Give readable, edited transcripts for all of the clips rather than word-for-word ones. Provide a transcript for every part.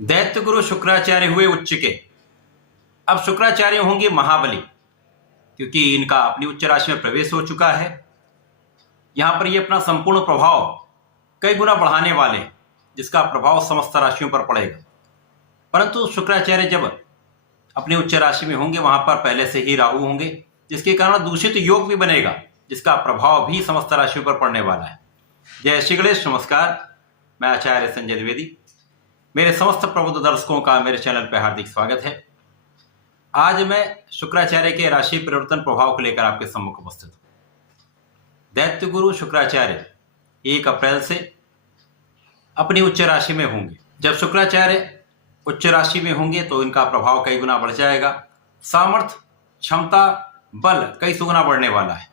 दैत्य गुरु शुक्राचार्य हुए उच्च के। अब शुक्राचार्य होंगे महाबली, क्योंकि इनका अपनी उच्च राशि में प्रवेश हो चुका है। यहां पर ये अपना संपूर्ण प्रभाव कई गुना बढ़ाने वाले हैं, जिसका प्रभाव समस्त राशियों पर पड़ेगा। परंतु शुक्राचार्य जब अपने उच्च राशि में होंगे, वहां पर पहले से ही राहु होंगे, जिसके कारण दूषित योग भी बनेगा, जिसका प्रभाव भी समस्त राशियों पर पड़ने वाला है। जय श्री गणेश। नमस्कार, मैं आचार्य संजय द्विवेदी। मेरे समस्त प्रबुद्ध दर्शकों का मेरे चैनल पर हार्दिक स्वागत है। आज मैं शुक्राचार्य के राशि परिवर्तन प्रभाव को लेकर आपके सम्मुख उपस्थित हूं। दैत्य गुरु शुक्राचार्य 1 अप्रैल से अपनी उच्च राशि में होंगे। जब शुक्राचार्य उच्च राशि में होंगे तो इनका प्रभाव कई गुना बढ़ जाएगा। सामर्थ्य, क्षमता, बल कई सुगुना बढ़ने वाला है।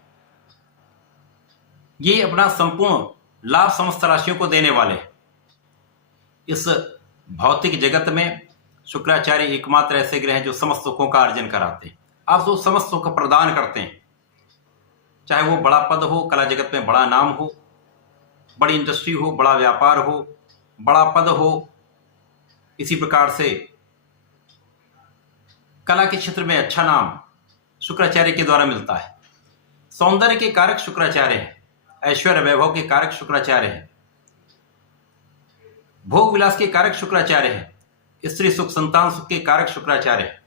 ये अपना संपूर्ण लाभ समस्त राशियों को देने वाले हैं। इस भौतिक जगत में शुक्राचार्य एकमात्र ऐसे ग्रह हैं जो समस्त सुखों का अर्जन कराते हैं। आप जो समस्त सुख प्रदान करते हैं, चाहे वो बड़ा पद हो, कला जगत में बड़ा नाम हो, बड़ी इंडस्ट्री हो, बड़ा व्यापार हो, बड़ा पद हो, इसी प्रकार से कला के क्षेत्र में अच्छा नाम शुक्राचार्य के द्वारा मिलता है। सौंदर्य के कारक शुक्राचार्य हैं, ऐश्वर्य वैभव के कारक शुक्राचार्य हैं, भोग विलास के कारक शुक्राचार्य हैं, स्त्री सुख, संतान सुख के कारक शुक्राचार्य हैं।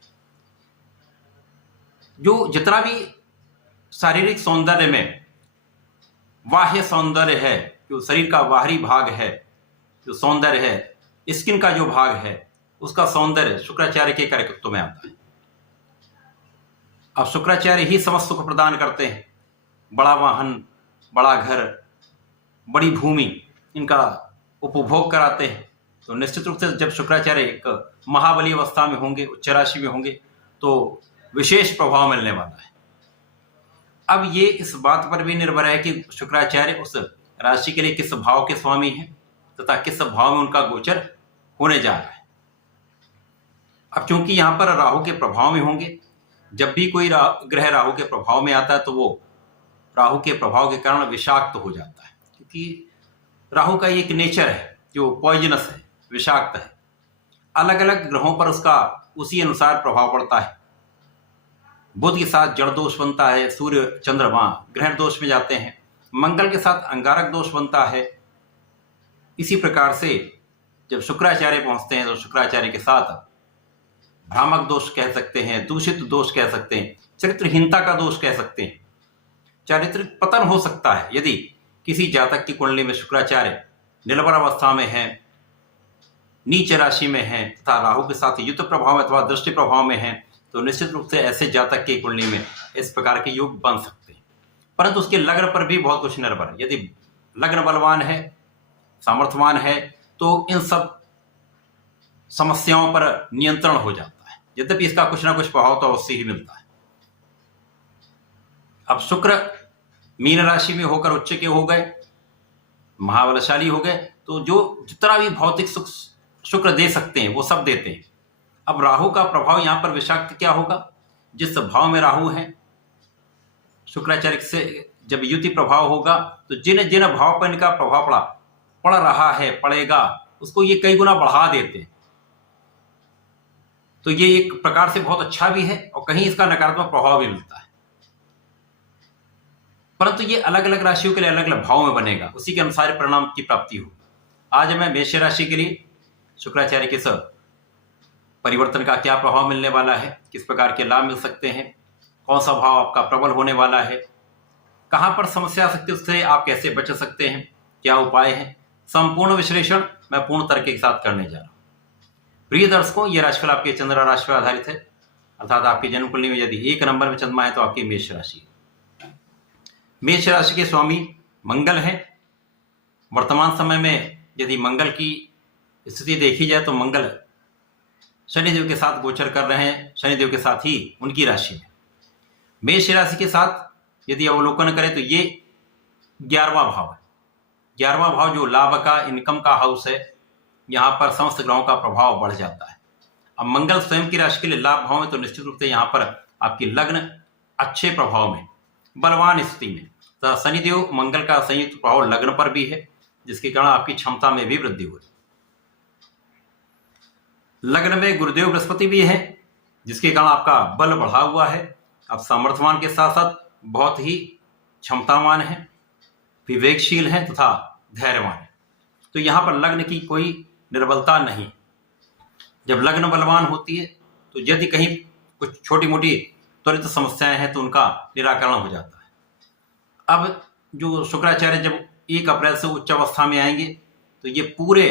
जो जितना भी शारीरिक सौंदर्य में बाह्य सौंदर्य है, जो शरीर का बाहरी भाग है, जो सौंदर्य है, स्किन का जो भाग है, उसका सौंदर्य शुक्राचार्य के कारकत्व में आता है। अब शुक्राचार्य ही समस्त सुख प्रदान करते हैं। बड़ा वाहन, बड़ा घर, बड़ी भूमि, इनका उपभोग कराते हैं। तो निश्चित रूप से जब शुक्राचार्य एक महाबली अवस्था में होंगे, उच्च राशि में होंगे, तो विशेष प्रभाव मिलने वाला है। अब ये इस बात पर भी निर्भर है कि शुक्राचार्य उस राशि के लिए किस भाव के स्वामी हैं तथा किस भाव में उनका गोचर होने जा रहा है। अब क्योंकि यहां पर राहु के प्रभाव में होंगे, जब भी कोई ग्रह राहु के प्रभाव में आता है तो वो राहु के प्रभाव के कारण विषाक्त हो जाता है, क्योंकि राहु का एक नेचर है जो पॉइजनस है, विषाक्त है। अलग अलग ग्रहों पर उसका उसी अनुसार प्रभाव पड़ता है। बुध के साथ जड़ दोष बनता है, सूर्य चंद्रमा ग्रहण दोष में जाते हैं, मंगल के साथ अंगारक दोष बनता है। इसी प्रकार से जब शुक्राचार्य पहुंचते हैं तो शुक्राचार्य के साथ भ्रामक दोष कह सकते हैं, दूषित दोष कह सकते हैं, चरित्रहीनता का दोष कह सकते हैं। चारित्रिक पतन हो सकता है यदि किसी जातक की कुंडली में शुक्राचार्य निलंबर अवस्था में है, नीच राशि में है तथा राहु के साथ युक्त प्रभाव में अथवा दृष्टि प्रभाव में है, तो निश्चित रूप से ऐसे जातक की कुंडली में इस प्रकार के योग बन सकते हैं। परंतु उसके लग्न पर भी बहुत कुछ निर्भर है। यदि लग्न बलवान है, सामर्थ्यवान है, तो इन सब समस्याओं पर नियंत्रण हो जाता है। यद्यपि इसका कुछ ना कुछ प्रभाव तो अवश्य ही मिलता है। अब शुक्र मीन राशि में होकर उच्च के हो गए, महाबलशाली हो गए, तो जो जितना भी भौतिक सुख शुक्र दे सकते हैं वो सब देते हैं। अब राहु का प्रभाव यहां पर विषाक्त क्या होगा? जिस भाव में राहु है, शुक्राचार्य से जब युति प्रभाव होगा तो जिन जिन भाव पर इनका प्रभाव पड़ रहा है, पड़ेगा, उसको ये कई गुना बढ़ा देते हैं। तो ये एक प्रकार से बहुत अच्छा भी है और कहीं इसका नकारात्मक प्रभाव भी मिलता है। परंतु ये अलग अलग राशियों के लिए अलग अलग भाव में बनेगा, उसी के अनुसार परिणाम की प्राप्ति हो। आज मैं मेष राशि के लिए शुक्राचार्य के परिवर्तन का क्या प्रभाव मिलने वाला है, किस प्रकार के लाभ मिल सकते हैं, कौन सा भाव आपका प्रबल होने वाला है, कहां पर समस्या आ सकती है, उससे आप कैसे बच सकते हैं, क्या उपाय हैं, संपूर्ण विश्लेषण मैं पूर्ण तर्क के साथ करने जा रहा हूं। प्रिय दर्शकों, यह राशिफल आपके चंद्र राशि पर आधारित है, अर्थात आपकी जन्म कुंडली में यदि 1 नंबर में चंद्रमा है तो आपकी मेष राशि। मेष राशि के स्वामी मंगल हैं। वर्तमान समय में यदि मंगल की स्थिति देखी जाए तो मंगल शनिदेव के साथ गोचर कर रहे हैं, शनिदेव के साथ ही उनकी राशि में। मेष राशि के साथ यदि अवलोकन करें तो ये 11वां भाव है। 11वां भाव जो लाभ का, इनकम का हाउस है, यहां पर समस्त ग्रहों का प्रभाव बढ़ जाता है। अब मंगल स्वयं की राशि के लिए लाभ भाव में, तो निश्चित रूप से यहां पर आपकी लग्न अच्छे प्रभाव में, बलवान स्थिति में। तो शनिदेव मंगल का संयुक्त प्रभाव लग्न पर भी है, जिसके कारण आपकी क्षमता में भी वृद्धि हुई। लग्न में गुरुदेव बृहस्पति भी है, जिसके कारण आपका बल बढ़ा हुआ है। आप सामर्थ्यवान के साथ साथ बहुत ही क्षमतावान है, विवेकशील है तथा धैर्यवान है। तो यहाँ पर लग्न की कोई निर्बलता नहीं। जब लग्न बलवान होती है तो यदि कहीं कुछ छोटी मोटी त्वरित समस्याएं हैं तो उनका निराकरण हो जाता है। अब जो शुक्राचार्य जब 1 अप्रैल से उच्च अवस्था में आएंगे तो ये पूरे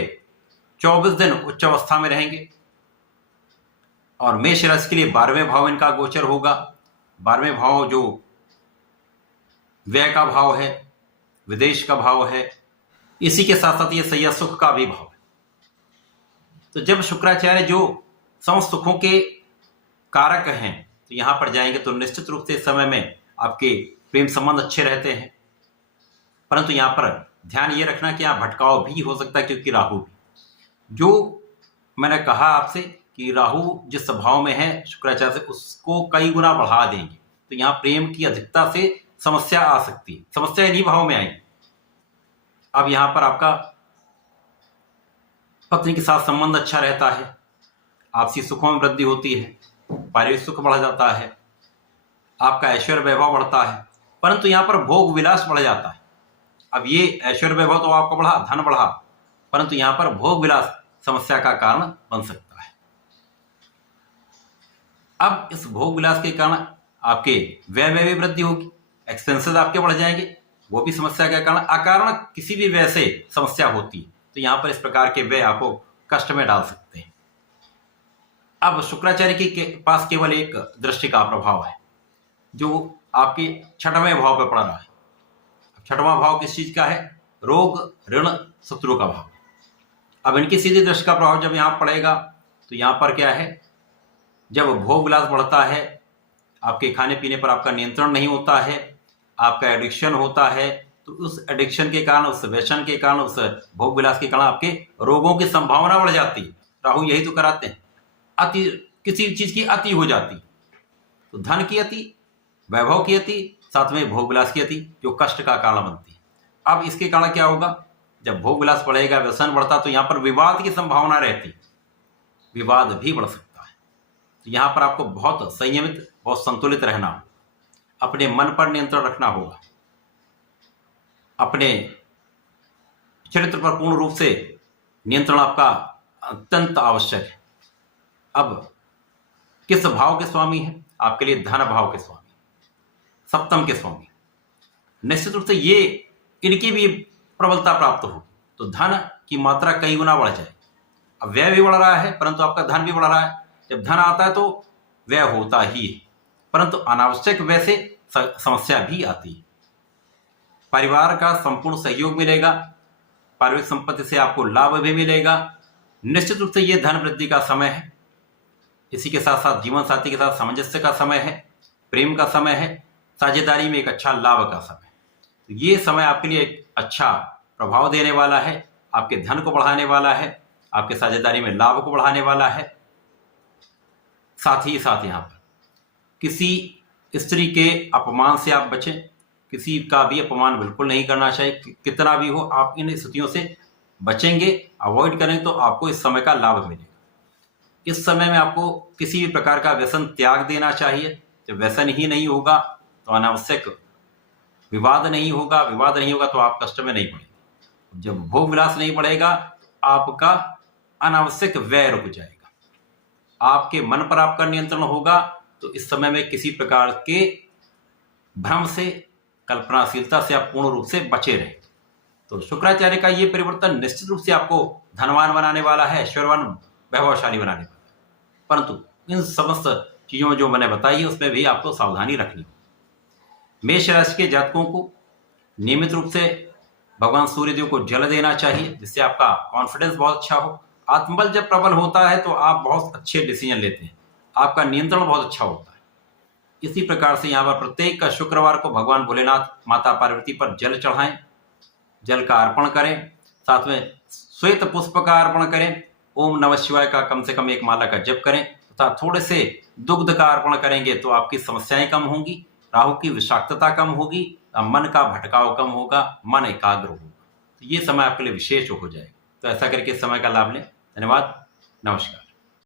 24 दिन उच्च अवस्था में रहेंगे और मेष राशि के लिए 12वें भाव इनका गोचर होगा। 12वें भाव जो व्यय का भाव है, विदेश का भाव है, इसी के साथ साथ ये सैया सुख का भी भाव है। तो जब शुक्राचार्य जो समस्त सुखों के कारक हैं तो यहां पर जाएंगे तो निश्चित रूप से इस समय में आपके प्रेम संबंध अच्छे रहते हैं। परंतु यहां पर ध्यान ये रखना कि यहाँ भटकाव भी हो सकता है, क्योंकि राहु भी, जो मैंने कहा आपसे कि राहु जिस भाव में है शुक्राचार्य से उसको कई गुना बढ़ा देंगे। तो यहाँ प्रेम की अधिकता से समस्या आ सकती है, समस्या इन्हीं भाव में आएगी। अब यहाँ पर आपका पत्नी के साथ संबंध अच्छा रहता है, आपसी सुखों में वृद्धि होती है, पारिवारिक सुख बढ़ जाता है, आपका ऐश्वर्य वैभव बढ़ता है। परंतु यहाँ पर भोग विलास बढ़ जाता है। अब ये ऐश्वर्य वैभव तो आपका बढ़ा, धन बढ़ा, परंतु यहाँ पर भोग विलास समस्या का कारण बन सकता है। अब इस भोग विलास के कारण आपके व्यय में भी वृद्धि होगी, एक्सपेंसेस आपके बढ़ जाएंगे, वो भी समस्या के कारण। अकारण किसी भी व्यय से समस्या होती है तो यहाँ पर इस प्रकार के व्यय आपको कष्ट में डाल सकते हैं। अब शुक्राचार्य के पास केवल एक दृष्टि का प्रभाव है जो आपके 6वें भाव पर पड़ रहा है। 6वां भाव किस चीज का है? रोग, ऋण, शत्रु का भाव। अब इनकी सीधी दृष्टि का प्रभाव जब यहाँ पड़ेगा तो यहाँ पर क्या है, जब भोग विलास बढ़ता है, आपके खाने पीने पर आपका नियंत्रण नहीं होता है, आपका एडिक्शन होता है, तो उस एडिक्शन के कारण, उस व्यसन के कारण, उस भोग विलास के कारण आपके रोगों की संभावना बढ़ जाती है। राहु यही तो कराते हैं, अति, किसी चीज की अति हो जाती, तो धन की अति, वैभव की अति, साथ में भोग विलास की अति, जो कष्ट का कारण बनती है। अब इसके कारण क्या होगा, जब भोग विलास बढ़ेगा, व्यसन बढ़ता, तो यहाँ पर विवाद की संभावना रहती, विवाद भी बढ़ सकता है। तो यहाँ पर आपको बहुत संयमित, बहुत संतुलित रहना होगा, अपने मन पर नियंत्रण रखना होगा, अपने चरित्र पर पूर्ण रूप से नियंत्रण आपका अत्यंत आवश्यक है। अब किस भाव के स्वामी है? आपके लिए धन भाव के स्वामी, सप्तम के स्वामी। निश्चित रूप से ये इनकी भी प्रबलता प्राप्त हो तो धन की मात्रा कई गुना बढ़ जाए। अब व्यय भी बढ़ रहा है परंतु आपका धन भी बढ़ रहा है। जब धन आता है तो व्यय होता ही है, परंतु अनावश्यक व्यय से समस्या भी आती है। परिवार का संपूर्ण सहयोग मिलेगा, पारिवारिक संपत्ति से आपको लाभ भी मिलेगा। निश्चित रूप से ये धन वृद्धि का समय है। इसी के साथ साथ जीवन साथी के साथ सामंजस्य का समय है, प्रेम का समय है, साझेदारी में एक अच्छा लाभ का समय। तो ये समय आपके लिए एक अच्छा प्रभाव देने वाला है, आपके धन को बढ़ाने वाला है, आपके साझेदारी में लाभ को बढ़ाने वाला है। साथ ही साथ यहाँ पर किसी स्त्री के अपमान से आप बचें, किसी का भी अपमान बिल्कुल नहीं करना चाहिए, कितना भी हो। आप इन स्थितियों से बचेंगे, अवॉइड करें तो आपको इस समय का लाभ मिलेगा। इस समय में आपको किसी भी प्रकार का व्यसन त्याग देना चाहिए। जब व्यसन ही नहीं होगा तो अनावश्यक विवाद नहीं होगा, विवाद नहीं होगा तो आप कष्ट में नहीं पड़ेंगे। जब भोग विलास नहीं बढ़ेगा आपका अनावश्यक व्यय रुक जाएगा, आपके मन पर आपका नियंत्रण होगा। तो इस समय में किसी प्रकार के भ्रम से, कल्पनाशीलता से आप पूर्ण रूप से बचे रहें। तो शुक्राचार्य का ये परिवर्तन निश्चित रूप से आपको धनवान बनाने वाला है, ऐश्वर्यवान, वैभवशाली बनाने वाला है। परंतु इन समस्त चीजों जो मैंने बताई है उसमें भी आपको सावधानी रखनी होगी। मेष राशि के जातकों को नियमित रूप से भगवान सूर्यदेव को जल देना चाहिए, जिससे आपका कॉन्फिडेंस बहुत अच्छा हो। आत्मबल जब प्रबल होता है तो आप बहुत अच्छे डिसीजन लेते हैं, आपका नियंत्रण बहुत अच्छा होता है। इसी प्रकार से यहाँ पर प्रत्येक शुक्रवार को भगवान भोलेनाथ, माता पार्वती पर जल चढ़ाएं, जल का अर्पण करें, साथ में श्वेत पुष्प का अर्पण करें, ओम नमः शिवाय का कम से कम 1 माला का जप करें तथा थोड़े से दुग्ध का अर्पण करेंगे तो आपकी समस्याएं कम होंगी, राहु की विषाक्तता कम होगी, मन का भटकाव कम होगा, मन एकाग्र होगा। तो ये समय आपके लिए विशेष हो जाएगा। तो ऐसा करके समय का लाभ लें। धन्यवाद, नमस्कार।